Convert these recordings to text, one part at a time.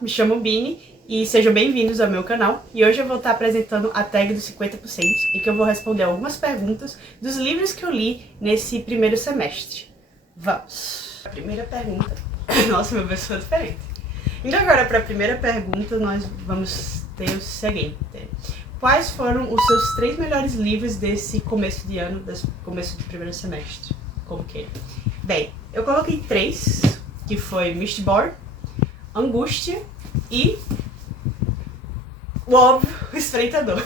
me chamo Bini e sejam bem-vindos ao meu canal. E hoje eu vou estar apresentando a tag dos 50%, em que eu vou responder algumas perguntas dos livros que eu li nesse primeiro semestre. Vamos! A primeira pergunta... Nossa, meu Deus, foi diferente. Então agora, para a primeira pergunta, nós vamos ter o seguinte. Quais foram os seus 3 melhores livros desse começo de ano, desse começo do primeiro semestre? Como que é? Bem, eu coloquei 3, que foi Mistborn, Angústia e o óbvio, O Espreitador.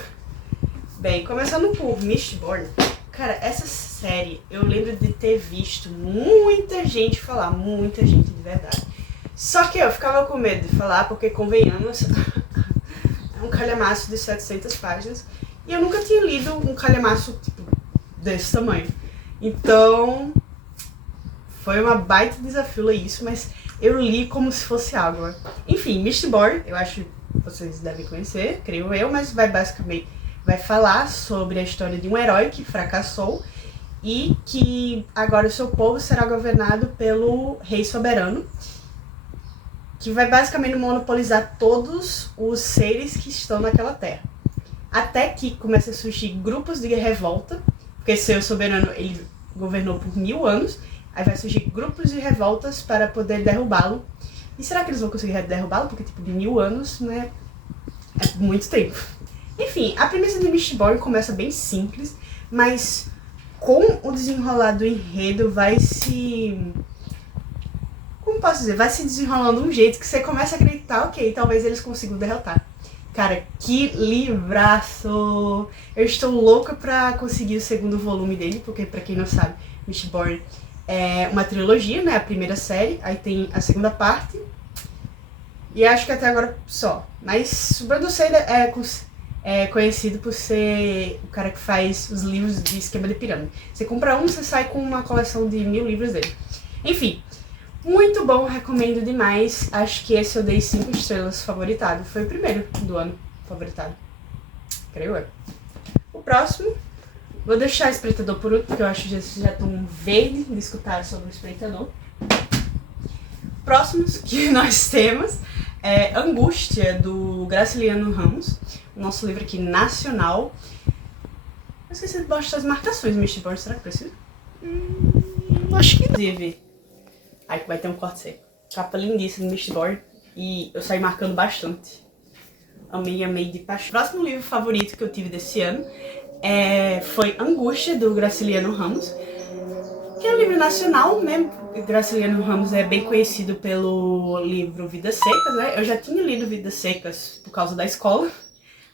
Bem, começando por Mistborn, cara, essa série eu lembro de ter visto muita gente falar, muita gente de verdade. Só que eu ficava com medo de falar, porque convenhamos, é um calhamaço de 700 páginas e eu nunca tinha lido um calhamaço tipo, desse tamanho. Então, foi uma baita desafio ler isso, mas eu li como se fosse água. Enfim, Mistborn, eu acho que vocês devem conhecer, creio eu, mas basicamente vai falar sobre a história de um herói que fracassou e que agora o seu povo será governado pelo rei soberano, que vai basicamente monopolizar todos os seres que estão naquela terra. Até que começa a surgir grupos de revolta, porque seu soberano ele governou por 1000 anos, aí vai surgir grupos de revoltas para poder derrubá-lo. E será que eles vão conseguir derrubá-lo? Porque, tipo, 1000 anos, né? É muito tempo. Enfim, a premissa de Mistborn começa bem simples, mas com o desenrolar do enredo vai se... Como posso dizer? Vai se desenrolando de um jeito que você começa a acreditar, ok, talvez eles consigam derrotar. Cara, que livraço! Eu estou louca pra conseguir o segundo volume dele, porque pra quem não sabe, Mistborn é uma trilogia, né? A primeira série, aí tem a segunda parte. E acho que até agora só. Mas o Brandon Sanderson é conhecido por ser o cara que faz os livros de esquema de pirâmide. Você compra um, você sai com uma coleção de 1000 livros dele. Enfim, muito bom, recomendo demais. Acho que esse eu dei 5 estrelas favoritado. Foi o primeiro do ano favoritado. Creio eu. O próximo... Vou deixar o Espreitador por último, porque eu acho que vocês já estão verde de escutar sobre o Espreitador. Próximos que nós temos é Angústia, do Graciliano Ramos. O nosso livro aqui nacional. Eu esqueci de mostrar as marcações do Mistborn, será que precisa? Acho que inclusive. Aí que vai ter um corte seco. Capa lindíssima do Mistborn. E eu saí marcando bastante. Amei de paixão. O próximo livro favorito que eu tive desse ano foi Angústia, do Graciliano Ramos, que é um livro nacional, né? Graciliano Ramos é bem conhecido pelo livro Vidas Secas, né? Eu já tinha lido Vidas Secas por causa da escola.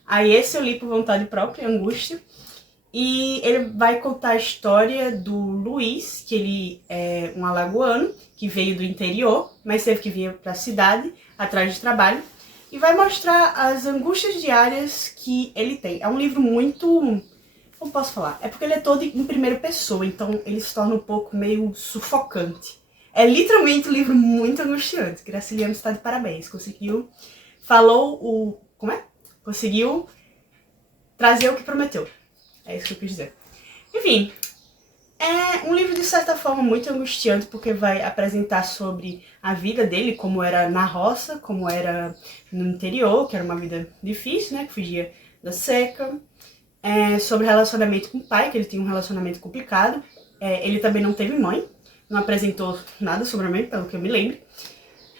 Aí esse eu li por vontade própria, Angústia. E ele vai contar a história do Luiz, que ele é um alagoano, que veio do interior, mas teve que vir para a cidade, atrás de trabalho. E vai mostrar as angústias diárias que ele tem. É um livro muito... Como posso falar? É porque ele é todo em primeira pessoa, então ele se torna um pouco meio sufocante. É literalmente um livro muito angustiante. Graciliano está de parabéns. Conseguiu... Como é? Conseguiu trazer o que prometeu. É isso que eu quis dizer. Enfim, é um livro de certa forma muito angustiante, porque vai apresentar sobre a vida dele, como era na roça, como era no interior, que era uma vida difícil, né? Que fugia da seca. Sobre relacionamento com o pai, que ele tinha um relacionamento complicado. Ele também não teve mãe, não apresentou nada sobre a mãe, pelo que eu me lembro.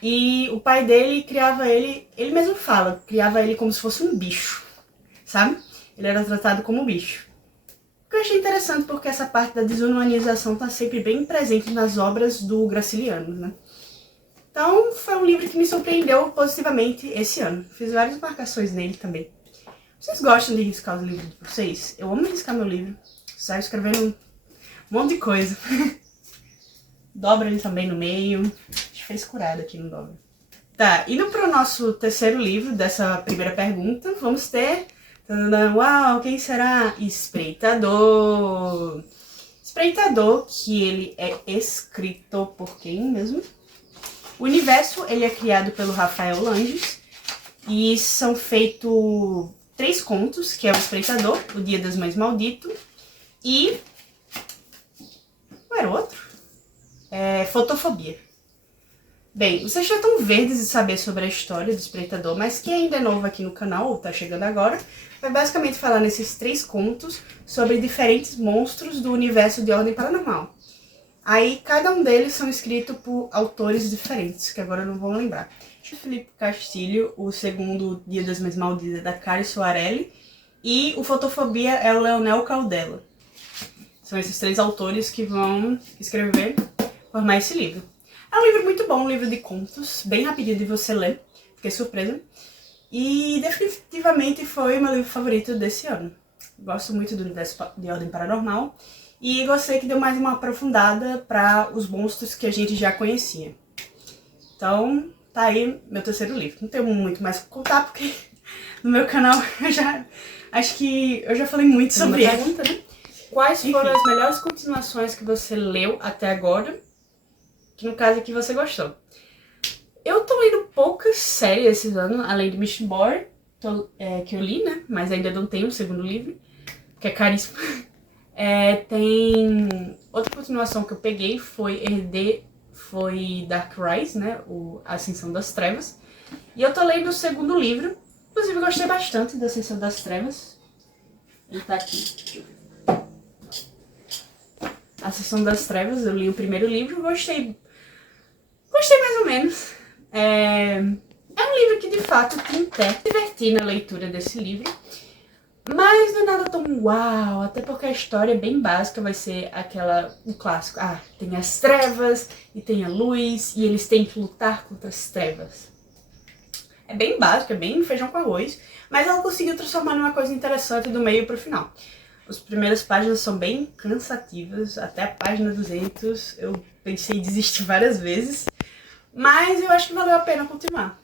E o pai dele criava ele mesmo fala, criava ele como se fosse um bicho, sabe? Ele era tratado como um bicho. O que eu achei interessante, porque essa parte da desumanização está sempre bem presente nas obras do Graciliano, né? Então, foi um livro que me surpreendeu positivamente esse ano. Fiz várias marcações nele também. Vocês gostam de riscar os livros de vocês? Eu amo riscar meu livro. Saio escrevendo um monte de coisa. Dobra ele também no meio. Acho frescurado aqui no dobra. Tá, indo para o nosso terceiro livro dessa primeira pergunta, vamos ter... Uau, quem será? Espreitador. Espreitador, que ele é escrito por quem mesmo? O universo, ele é criado pelo Rafael Langes. E são feitos 3 contos, que é o Espreitador, O Dia das Mães Maldito e... Qual era o outro? Fotofobia. Bem, vocês já estão verdes de saber sobre a história do Espreitador, mas quem ainda é novo aqui no canal, ou tá chegando agora, vai basicamente falar nesses 3 contos sobre diferentes monstros do universo de Ordem Paranormal. Aí, cada um deles são escritos por autores diferentes, que agora eu não vou lembrar. Felipe Castilho, o segundo Dia das Mães Malditas, da Cari Soarelli, e o Fotofobia é o Leonel Caldela. São esses 3 autores que vão escrever, formar esse livro. É um livro muito bom, um livro de contos, bem rapidinho de você ler, fiquei surpresa. E definitivamente foi o meu livro favorito desse ano. Gosto muito do universo de Ordem Paranormal e gostei que deu mais uma aprofundada para os monstros que a gente já conhecia. Então, tá aí meu terceiro livro. Não tenho muito mais pra contar, porque no meu canal acho que eu já falei muito sobre ele. Pergunta, né? Quais foram as melhores continuações que você leu até agora? Que no caso aqui você gostou. Eu tô lendo poucas séries esse ano, além de Mistborn, que eu li, né? Mas ainda não tenho o segundo livro, que é caríssimo. Tem outra continuação que eu peguei, foi Dark Rise, né? A Ascensão das Trevas. E eu tô lendo o segundo livro. Inclusive eu gostei bastante da Ascensão das Trevas. Ele tá aqui. Ascensão das Trevas, eu li o primeiro livro, gostei mais ou menos. É um livro que de fato te divertir na leitura desse livro, mas não é nada tão uau, até porque a história é bem básica, vai ser um clássico. Tem as trevas e tem a luz e eles têm que lutar contra as trevas. É bem básico, é bem feijão com arroz, mas ela conseguiu transformar numa coisa interessante do meio pro final. As primeiras páginas são bem cansativas, até a página 200 eu pensei em desistir várias vezes, mas eu acho que valeu a pena continuar.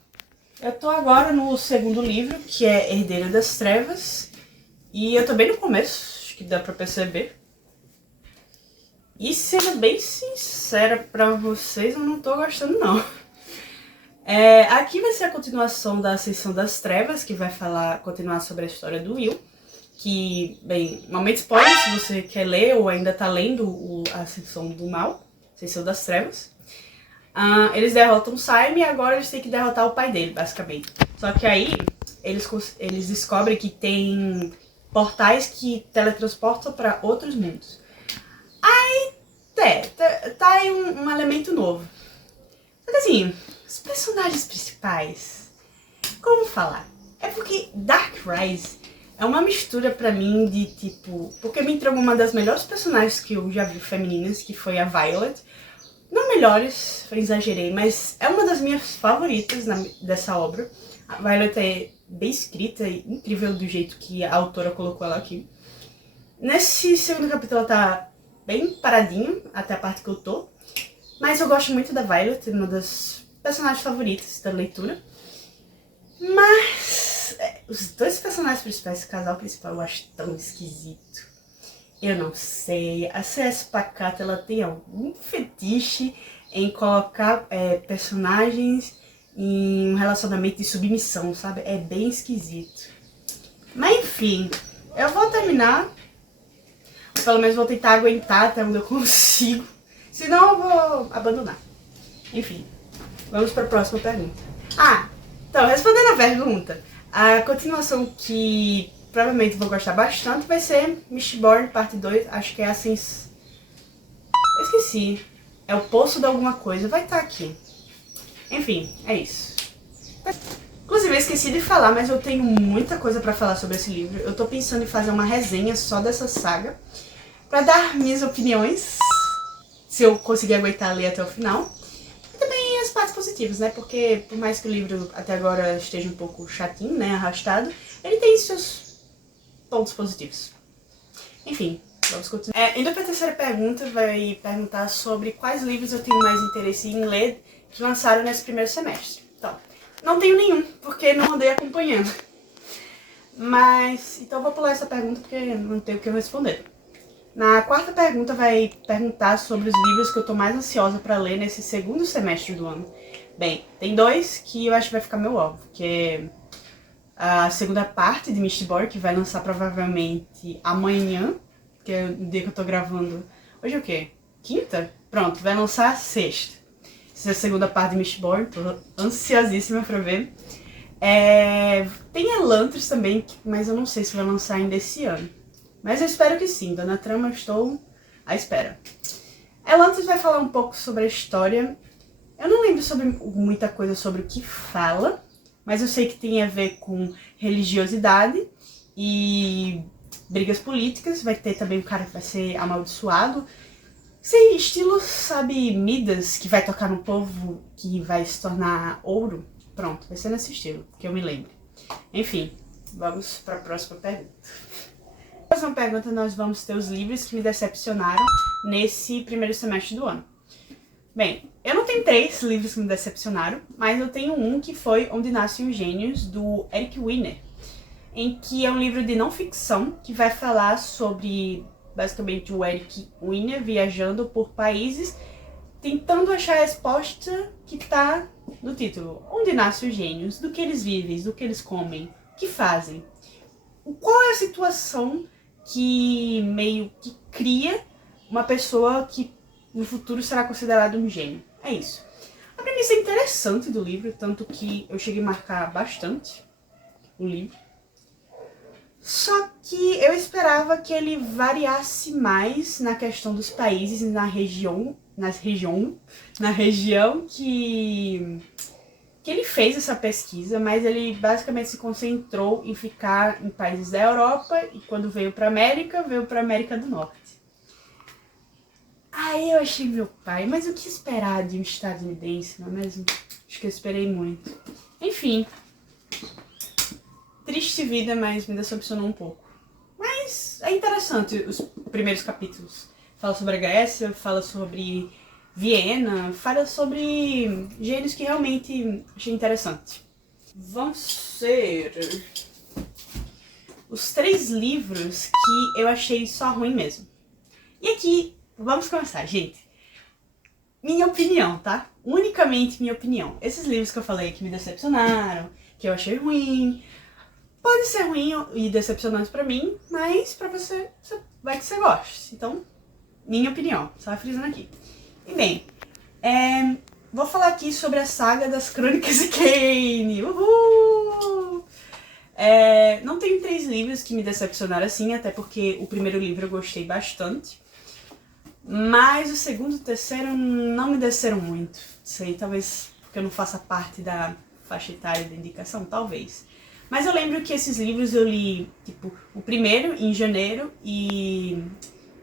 Eu tô agora no segundo livro, que é Herdeiro das Trevas, e eu tô bem no começo, acho que dá pra perceber. E sendo bem sincera pra vocês, eu não tô gostando não. Aqui vai ser a continuação da Ascensão das Trevas, que vai continuar sobre a história do Will. Que, bem, momento spoiler, se você quer ler ou ainda tá lendo a Ascensão do Mal, Ascensão das Trevas. Eles derrotam o Simon e agora eles têm que derrotar o pai dele, basicamente. Só que aí, eles descobrem que tem portais que teletransportam para outros mundos. Aí, tá aí um elemento novo. Só que assim, os personagens principais, como falar? É porque Dark Rise é uma mistura pra mim de tipo... Porque me entregou uma das melhores personagens que eu já vi femininas, que foi a Violet. Não melhores, eu exagerei, mas é uma das minhas favoritas dessa obra. A Violet é bem escrita e incrível do jeito que a autora colocou ela aqui. Nesse segundo capítulo ela tá bem paradinho, até a parte que eu tô. Mas eu gosto muito da Violet, uma das personagens favoritas da leitura. Mas os 2 personagens principais, esse casal principal, eu acho tão esquisito. Eu não sei, a C.S. Pacato, ela tem algum fetiche em colocar personagens em um relacionamento de submissão, sabe? É bem esquisito. Mas enfim, eu vou terminar. Ou pelo menos vou tentar aguentar até onde eu consigo. Senão eu vou abandonar. Enfim, vamos para a próxima pergunta. Então, respondendo a pergunta, a continuação que provavelmente vou gostar bastante vai ser Mistborn, parte 2, acho que é assim... Eu esqueci. É o Poço de alguma coisa, vai estar aqui. Enfim, é isso. Inclusive, eu esqueci de falar, mas eu tenho muita coisa pra falar sobre esse livro. Eu tô pensando em fazer uma resenha só dessa saga, pra dar minhas opiniões, se eu conseguir aguentar ler até o final. E também as partes positivas, né? Porque por mais que o livro até agora esteja um pouco chatinho, né? Arrastado, ele tem seus pontos positivos. Enfim, vamos continuar. Indo pra terceira pergunta, vai perguntar sobre quais livros eu tenho mais interesse em ler que lançaram nesse primeiro semestre. Então, não tenho nenhum, porque não andei acompanhando. Mas, então eu vou pular essa pergunta porque não tenho o que eu responder. Na quarta pergunta vai perguntar sobre os livros que eu tô mais ansiosa pra ler nesse segundo semestre do ano. Bem, tem 2 que eu acho que vai ficar meio óbvio, que é a segunda parte de Mistborn, que vai lançar provavelmente amanhã, que é o dia que eu tô gravando. Hoje é o quê? Quinta? Pronto, vai lançar sexta. Essa é a segunda parte de Mistborn, tô ansiosíssima pra ver. Tem Elantris também, mas eu não sei se vai lançar ainda esse ano. Mas eu espero que sim, Dona Trama, eu estou à espera. Elantris vai falar um pouco sobre a história. Eu não lembro muita coisa sobre o que fala, mas eu sei que tem a ver com religiosidade e brigas políticas. Vai ter também um cara que vai ser amaldiçoado. Sim, estilo, sabe, Midas, que vai tocar no povo, que vai se tornar ouro. Pronto, vai ser nesse estilo, que eu me lembro. Enfim, vamos para a próxima pergunta. Na próxima pergunta nós vamos ter os livros que me decepcionaram nesse primeiro semestre do ano. Bem, eu não tenho 3 livros que me decepcionaram, mas eu tenho um que foi Onde Nascem os Gênios, do Eric Weiner, em que é um livro de não ficção que vai falar sobre, basicamente, o Eric Weiner viajando por países tentando achar a resposta que está no título. Onde nascem os gênios? Do que eles vivem? Do que eles comem? O que fazem? Qual é a situação que meio que cria uma pessoa que no futuro será considerada um gênio? É isso. A premissa é interessante do livro, tanto que eu cheguei a marcar bastante o livro. Só que eu esperava que ele variasse mais na questão dos países e na região que ele fez essa pesquisa, mas ele basicamente se concentrou em ficar em países da Europa e quando veio para América do Norte. Aí eu achei meu pai, mas o que esperar de um estadunidense, não é mesmo? Acho que eu esperei muito. Enfim, triste vida, mas me decepcionou um pouco. Mas é interessante os primeiros capítulos. Fala sobre a Grécia, fala sobre Viena, fala sobre gênios que realmente achei interessante. Vão ser os 3 livros que eu achei só ruim mesmo. E aqui, vamos começar, gente. Minha opinião, tá? Unicamente minha opinião. Esses livros que eu falei que me decepcionaram, que eu achei ruim, pode ser ruim e decepcionante pra mim, mas pra você vai que você goste. Então, minha opinião, só frisando aqui. E bem, vou falar aqui sobre a saga das Crônicas de Kane. Uhul! Não tenho 3 livros que me decepcionaram assim, até porque o primeiro livro eu gostei bastante. Mas o segundo e o terceiro não me desceram muito. Isso aí talvez porque eu não faça parte da faixa etária da indicação, talvez. Mas eu lembro que esses livros eu li, tipo, o primeiro em janeiro e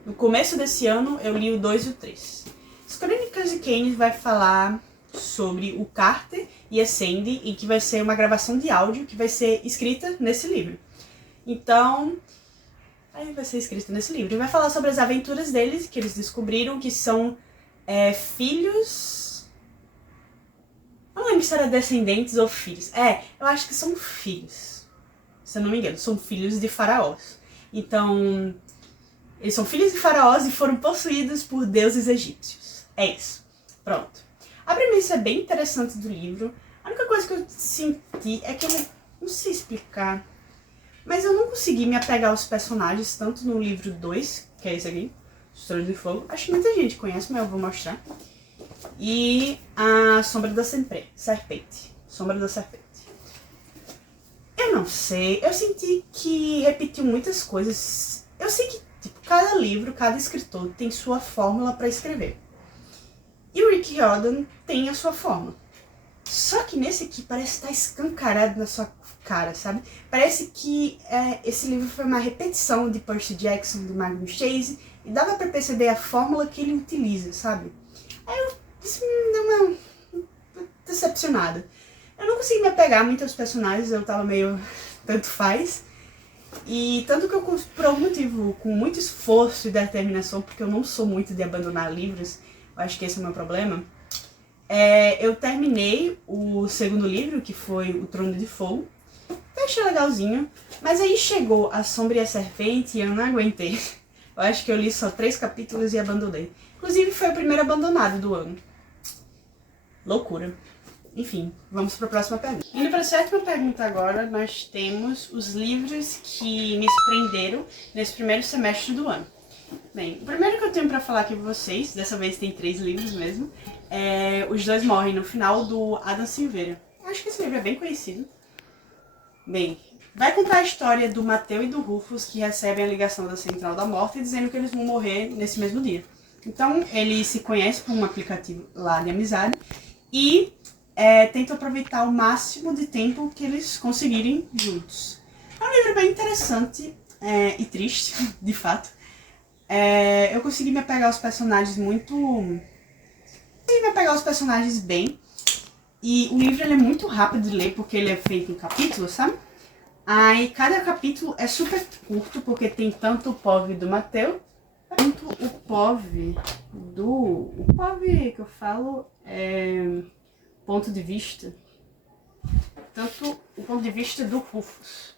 no começo desse ano eu li o 2 e o 3. As Crônicas de Kane vai falar sobre o Carter e a Sandy, e que vai ser uma gravação de áudio que vai ser escrita nesse livro. Então, aí vai ser escrita nesse livro. E vai falar sobre as aventuras deles, que eles descobriram que são filhos... Não lembro se era descendentes ou filhos. Eu acho que são filhos. Se eu não me engano, são filhos de faraós. Então, eles são filhos de faraós e foram possuídos por deuses egípcios. É isso. Pronto. A premissa é bem interessante do livro. A única coisa que eu senti é que eu não sei explicar, mas eu não consegui me apegar aos personagens, tanto no livro 2, que é esse aqui, Tronos de Fogo. Acho que muita gente conhece, mas eu vou mostrar. E a Sombra da Serpente. Sombra da Serpente. Eu não sei, eu senti que repetiu muitas coisas. Eu sei que tipo, cada livro, cada escritor tem sua fórmula para escrever. E o Rick Riordan tem a sua fórmula. Só que nesse aqui parece estar escancarado na sua cara, sabe? Parece que esse livro foi uma repetição de Percy Jackson, de Magnus Chase, e dava para perceber a fórmula que ele utiliza, sabe? Aí isso me deu uma decepcionada. Eu não consegui me apegar muito aos personagens, eu tava meio tanto faz. E tanto que eu, por algum motivo, com muito esforço e determinação, porque eu não sou muito de abandonar livros, eu acho que esse é o meu problema, eu terminei o segundo livro, que foi O Trono de Fogo. Eu achei legalzinho, mas aí chegou A Sombra e a Serpente e eu não aguentei. Eu acho que eu li só 3 capítulos e abandonei. Inclusive foi o primeiro abandonado do ano. Loucura. Enfim, vamos para a próxima pergunta. Indo para a 7ª pergunta agora, nós temos os livros que me surpreenderam nesse primeiro semestre do ano. Bem, o primeiro que eu tenho para falar aqui para vocês, dessa vez tem 3 livros mesmo, Os Dois Morrem, no final, do Adam Silveira. Acho que esse livro é bem conhecido. Bem, vai contar a história do Mateu e do Rufus, que recebem a ligação da Central da Morte dizendo que eles vão morrer nesse mesmo dia. Então, eles se conhecem por um aplicativo lá de amizade e tentam aproveitar o máximo de tempo que eles conseguirem juntos. É um livro bem interessante e triste, de fato. Eu consegui me apegar aos personagens bem. E o livro ele é muito rápido de ler, porque ele é feito em capítulos, sabe? Aí cada capítulo é super curto, porque tem tanto o POV do Mateu, quanto o POV que eu falo é ponto de vista. Tanto o ponto de vista do Rufus.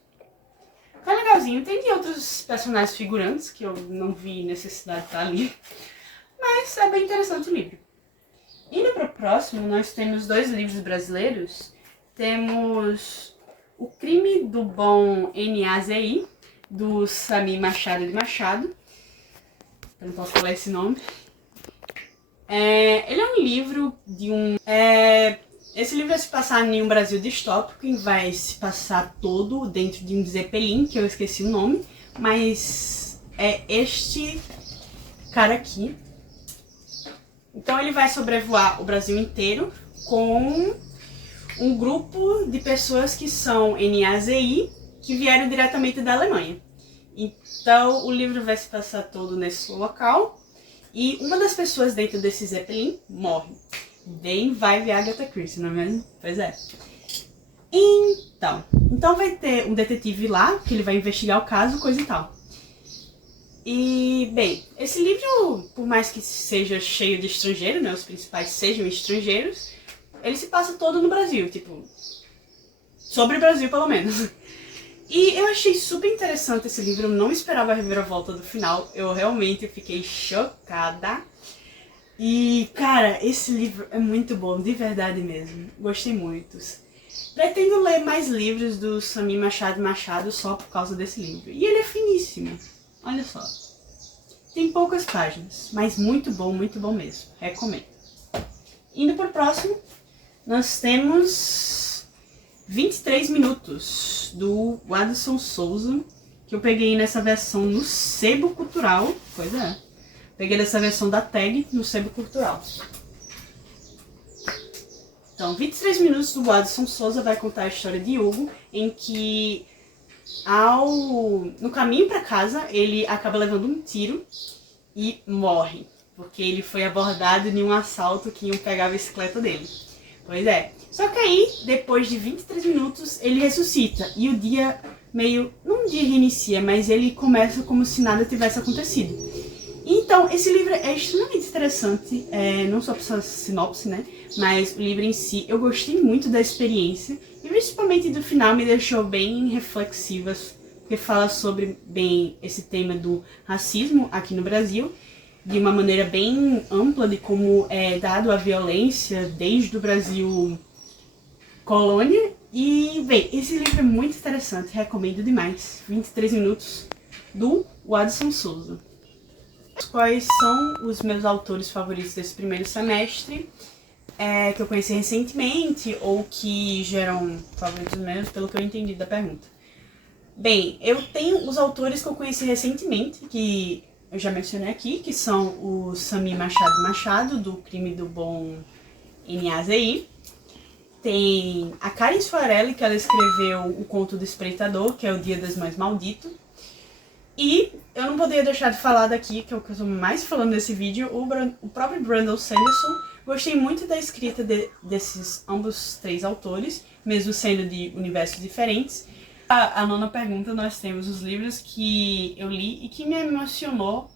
Foi legalzinho. Tem de outros personagens figurantes, que eu não vi necessidade de estar ali. Mas é bem interessante o livro. Indo para o próximo, nós temos 2 livros brasileiros. Temos O Crime do Bom N.A.Z.I., do Samir Machado de Machado. Eu não posso falar esse nome. Ele é um livro de um... Esse livro vai se passar em um Brasil distópico e vai se passar todo dentro de um Zeppelin, que eu esqueci o nome, mas é este cara aqui. Então ele vai sobrevoar o Brasil inteiro com um grupo de pessoas que são NAZI, que vieram diretamente da Alemanha. Então o livro vai se passar todo nesse local e uma das pessoas dentro desse Zeppelin morre. Bem vibe Agatha Christie, não é mesmo? Pois é. Então vai ter um detetive lá, que ele vai investigar o caso, coisa e tal. E, bem, esse livro, por mais que seja cheio de estrangeiro, né, os principais sejam estrangeiros, ele se passa todo no Brasil, tipo, sobre o Brasil pelo menos. E eu achei super interessante esse livro, eu não esperava a reviravolta do final, eu realmente fiquei chocada. E, cara, esse livro é muito bom, de verdade mesmo. Gostei muito. Pretendo ler mais livros do Samir Machado só por causa desse livro. E ele é finíssimo. Olha só. Tem poucas páginas, mas muito bom mesmo. Recomendo. Indo pro próximo, nós temos 23 minutos do Wadson Souza, que eu peguei nessa versão no Sebo Cultural. Pois é. Peguei dessa versão da tag no Sebo Cultural. Então, 23 minutos do Wadson Souza vai contar a história de Hugo, em que no caminho para casa ele acaba levando um tiro e morre, porque ele foi abordado em um assalto que iam pegar a bicicleta dele. Pois é. Só que aí, depois de 23 minutos, ele ressuscita e o dia não um dia reinicia, mas ele começa como se nada tivesse acontecido. Então, esse livro é extremamente interessante, não só pela sinopse, né, mas o livro em si, eu gostei muito da experiência, e principalmente do final me deixou bem reflexiva, porque fala sobre, bem, esse tema do racismo aqui no Brasil, de uma maneira bem ampla de como é dado a violência desde o Brasil colônia, e, bem, esse livro é muito interessante, recomendo demais, 23 minutos, do Wadson Souza. Quais são os meus autores favoritos desse primeiro semestre, que eu conheci recentemente ou que geram favoritos meus, pelo que eu entendi da pergunta. Bem, eu tenho os autores que eu conheci recentemente, que eu já mencionei aqui, que são o Samir Machado, do Crime do Bom N.A.Z.I. Tem a Karen Soarelli, que ela escreveu o conto do Espreitador, que é o Dia das Mães Maldito. E eu não poderia deixar de falar daqui, que é o que eu estou mais falando nesse vídeo, o próprio Brandon Sanderson. Gostei muito da escrita desses ambos 3 autores, mesmo sendo de universos diferentes. A nona pergunta, nós temos os livros que eu li e que me emocionou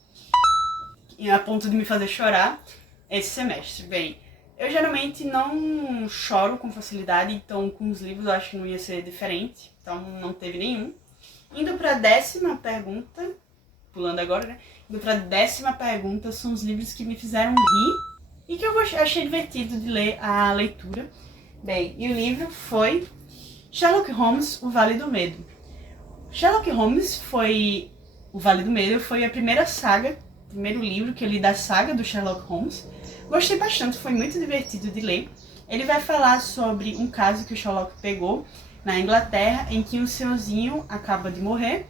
a ponto de me fazer chorar esse semestre. Bem, eu geralmente não choro com facilidade, então com os livros eu acho que não ia ser diferente, então não teve nenhum. Indo para a 10ª pergunta, pulando agora, né? Indo para a 10ª pergunta, são os livros que me fizeram rir e que eu achei divertido de ler a leitura. Bem, e o livro foi Sherlock Holmes, O Vale do Medo. Sherlock Holmes O Vale do Medo foi a primeira saga, o primeiro livro que eu li da saga do Sherlock Holmes, Gostei bastante, foi muito divertido de ler. Ele vai falar sobre um caso que o Sherlock pegou na Inglaterra, em que um senhorzinho acaba de morrer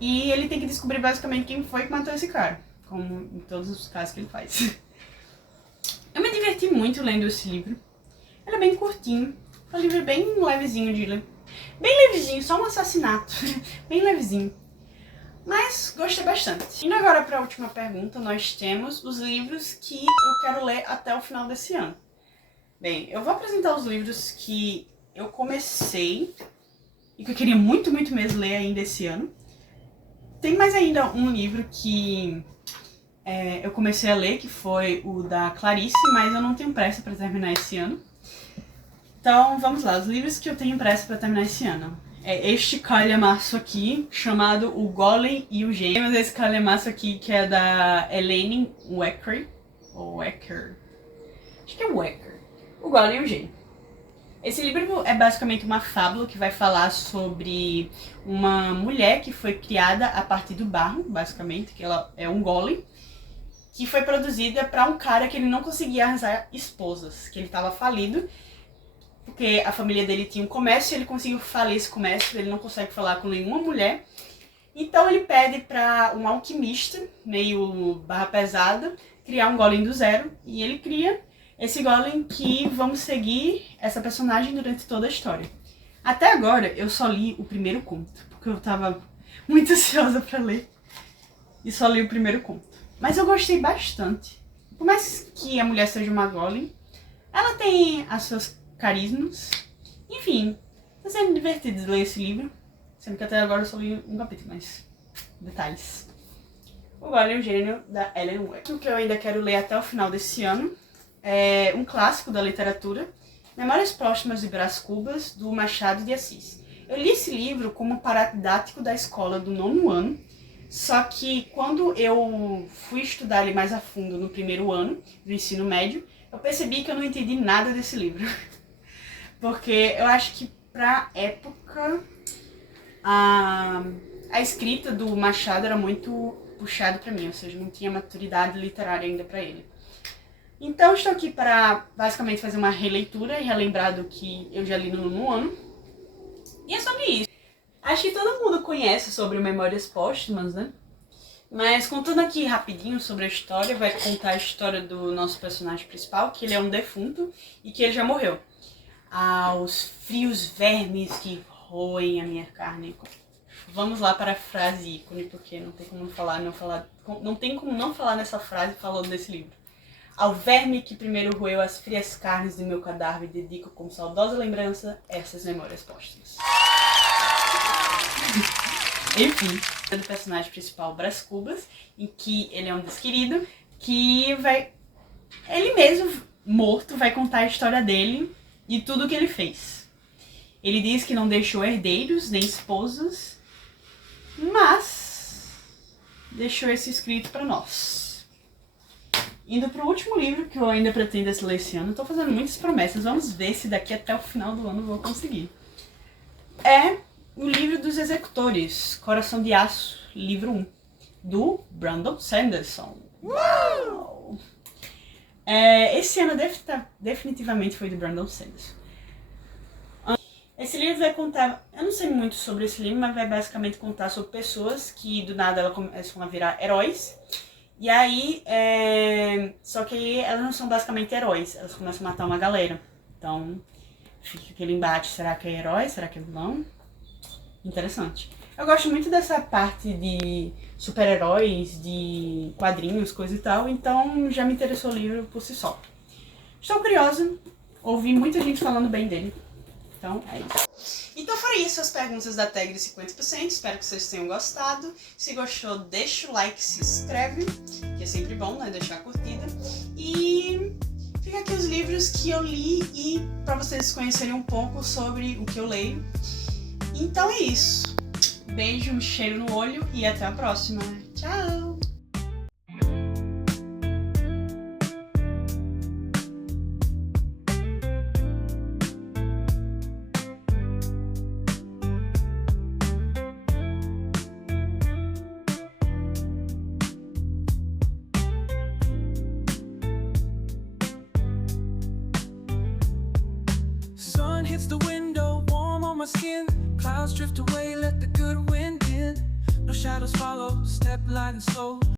e ele tem que descobrir basicamente quem foi que matou esse cara, como em todos os casos que ele faz. Eu me diverti muito lendo esse livro. Ele é bem curtinho, é um livro bem levezinho de ler. Bem levezinho, só um assassinato, bem levezinho. Mas gostei bastante. Indo agora para a última pergunta, nós temos os livros que eu quero ler até o final desse ano. Bem, eu vou apresentar os livros que eu comecei e que eu queria muito mesmo ler ainda esse ano. Tem mais ainda um livro que eu comecei a ler, que foi o da Clarice, mas eu não tenho pressa para terminar esse ano. Então, vamos lá, os livros que eu tenho pressa para terminar esse ano. É este calhamaço aqui, chamado O Golem e o Gênio. Temos esse calhamaço aqui, que é da Elaine Wecker, ou Wecker, acho que é Wecker, O Golem e o Gênio. Esse livro é basicamente uma fábula que vai falar sobre uma mulher que foi criada a partir do barro, basicamente, que ela é um golem, que foi produzida para um cara que ele não conseguia arranjar esposas, que ele estava falido, porque a família dele tinha um comércio e ele conseguiu falir esse comércio, ele não consegue falar com nenhuma mulher. Então ele pede para um alquimista, meio barra pesada, criar um golem do zero, e ele cria esse golem que vamos seguir essa personagem durante toda a história. Até agora eu só li o primeiro conto, porque eu tava muito ansiosa para ler, e só li o primeiro conto. Mas eu gostei bastante. Por mais que a mulher seja uma golem, ela tem as suas carismas. Enfim, tá sendo divertido ler esse livro. Sendo que até agora eu só li um capítulo, mas detalhes. O Golem e o Gênio, da Ellen Weir. O que eu ainda quero ler até o final desse ano é um clássico da literatura, Memórias Póstumas de Brás Cubas, do Machado de Assis. Eu li esse livro como paradidático da escola do 9º ano, só que quando eu fui estudar ele mais a fundo no primeiro ano do ensino médio, eu percebi que eu não entendi nada desse livro. Porque eu acho que pra época a escrita do Machado era muito puxada pra mim, ou seja, não tinha maturidade literária ainda pra ele. Então estou aqui para basicamente fazer uma releitura e relembrar do que eu já li no 9º ano. E é sobre isso. Acho que todo mundo conhece sobre o Memórias Póstumas, né? Mas contando aqui rapidinho sobre a história, vai contar a história do nosso personagem principal, que ele é um defunto e que ele já morreu. Aos frios vermes que roem a minha carne. Vamos lá para a frase ícone, porque não tem como não falar nessa frase falando desse livro. Ao verme que primeiro roeu as frias carnes do meu cadáver, dedico com saudosa lembrança essas memórias póstumas. Enfim, do personagem principal, Brás Cubas, em que ele é um desquerido, que ele mesmo, morto, vai contar a história dele e tudo o que ele fez. Ele diz que não deixou herdeiros, nem esposas, mas deixou esse escrito para nós. Indo pro último livro que eu ainda pretendo ler esse ano, tô fazendo muitas promessas, vamos ver se daqui até o final do ano eu vou conseguir. É o livro dos Executores, Coração de Aço, livro 1, do Brandon Sanderson. Uau! Esse ano definitivamente foi do Brandon Sanderson. Esse livro vai contar, eu não sei muito sobre esse livro, mas vai basicamente contar sobre pessoas que do nada elas começam a virar heróis. E aí, só que aí elas não são basicamente heróis, elas começam a matar uma galera. Então, fica aquele embate, será que é herói, será que é vilão? Interessante. Eu gosto muito dessa parte de super-heróis, de quadrinhos, coisa e tal, então já me interessou o livro por si só. Estou curiosa, ouvi muita gente falando bem dele, então é isso. Então foram isso as perguntas da tag de 50%, espero que vocês tenham gostado. Se gostou, deixa o like, se inscreve, que é sempre bom, né, deixar a curtida. E fica aqui os livros que eu li e para vocês conhecerem um pouco sobre o que eu leio. Então é isso. Beijo, um cheiro no olho e até a próxima. Tchau! hits the window, warm on my skin. Clouds drift away, let the good wind in. No shadows follow, step light and slow.